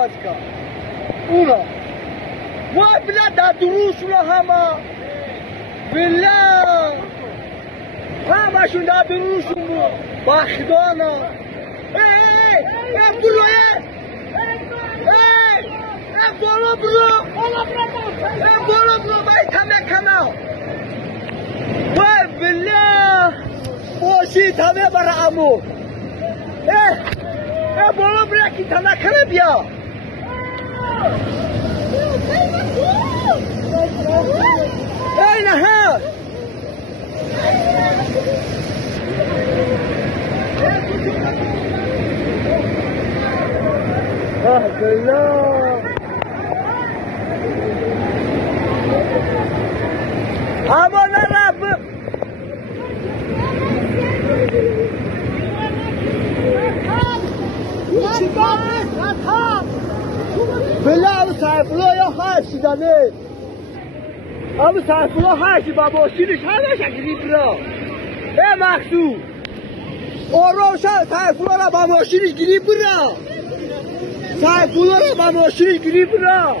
بازکا اونا وای بلا در دروس اونا همه بلا همشون در دروسون بود با خدانا برو بالا برو باید همه کنه وای بلا باشید همه برا امو بالا برو یکی تنه کنه بیا نه ها بلا اما نرب بلا ابو سیفالله یا هرچی دانه ابو سیفالله هرچی با ماشینش همه گریب را مقصود روشن سیفالله را با ماشینش گریب را سیفالله را با ماشینش گریب را